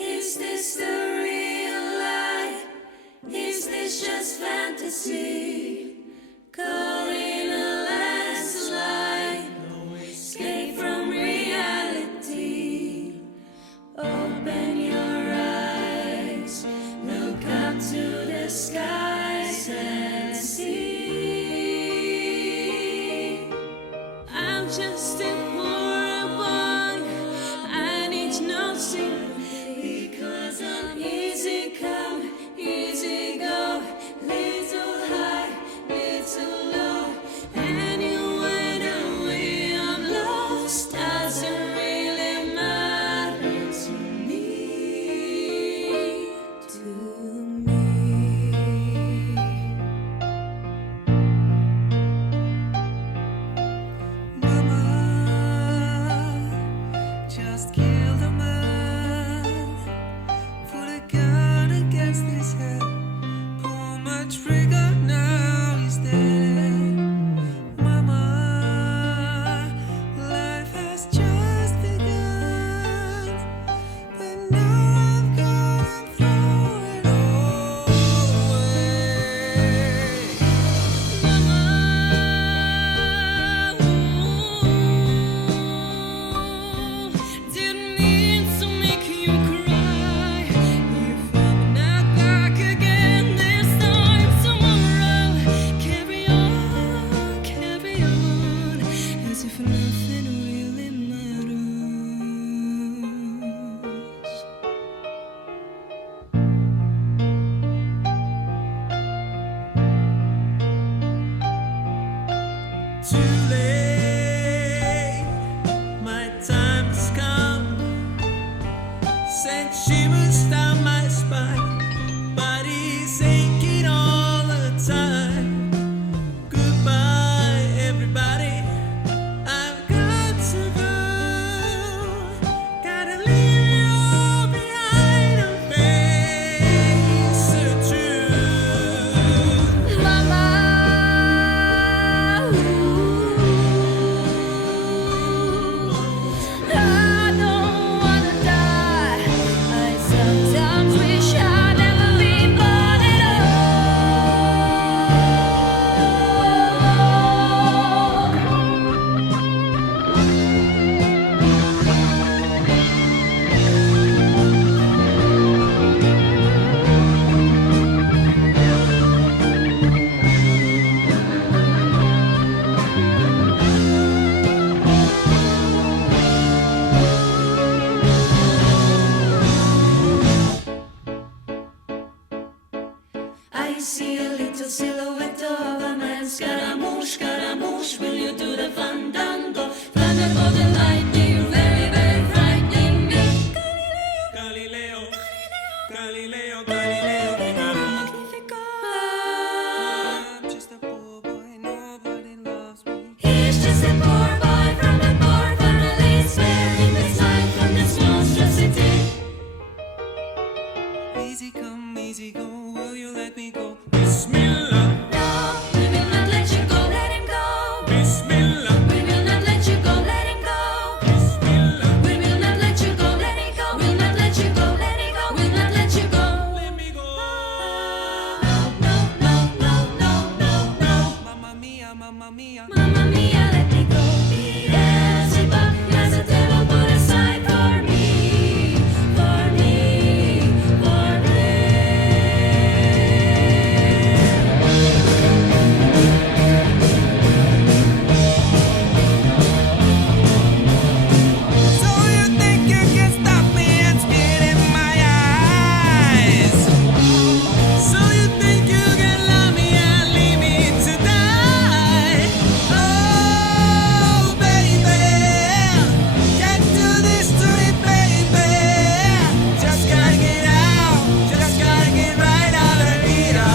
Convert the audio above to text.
Is this the real life? Is this just fantasy? Caught in a landslide, no escape from reality. Open your eyes, look up to the skies and see. I'm just a poor boy, I need no sympathy, because I'm easy come, easy go, little high, little low. Anyway, the way I'm lost doesn't really matter to me, to me. Mama, just killed a man. Put a gun against his head. Pull my trigger, now he's dead. Mama, life has just begun, but now I've gotta throw it all away. Mama, didn't mean to make you cry. If I'm not back again this time tomorrow, carry on, as if nothing really matters. Too late, my time has come. Sent shivers down my spine, body's aching all the time. Goodbye, everybody, I've got to go. Gotta leave you all behind and face the truth. Mama, I don't wanna die. I sometimes wish I'd never been born at I see a little silhouette of a man. Scaramouche, Scaramouche, will you do the fandango? Thunderbolt and lightning, very, very frightening me. Galileo, Galileo, Galileo, Magnifico. I'm just a poor boy, nobody loves me. He's just a poor boy from a poor family, sparing his life from this monstrosity. Easy come, easy go, will you let me go? Bismillah, No, we will not let you go, let him go. Bismillah, We will not let you go, let him go. Bismillah, We will not let you go, let him go. We'll not let you go, let him go. We'll not let you go. let me go. No, no, no, no, no, no, no. Mamma mia, mamma mia. Mamma mia, let me go. Beelzebub has a devil put aside for me, for me, for me. So you think you can stop me and spit in my eyes? So you think you can love me and leave me to die? Oh, baby, can't do this to me, baby. Just gotta get out, just gotta get right out of here.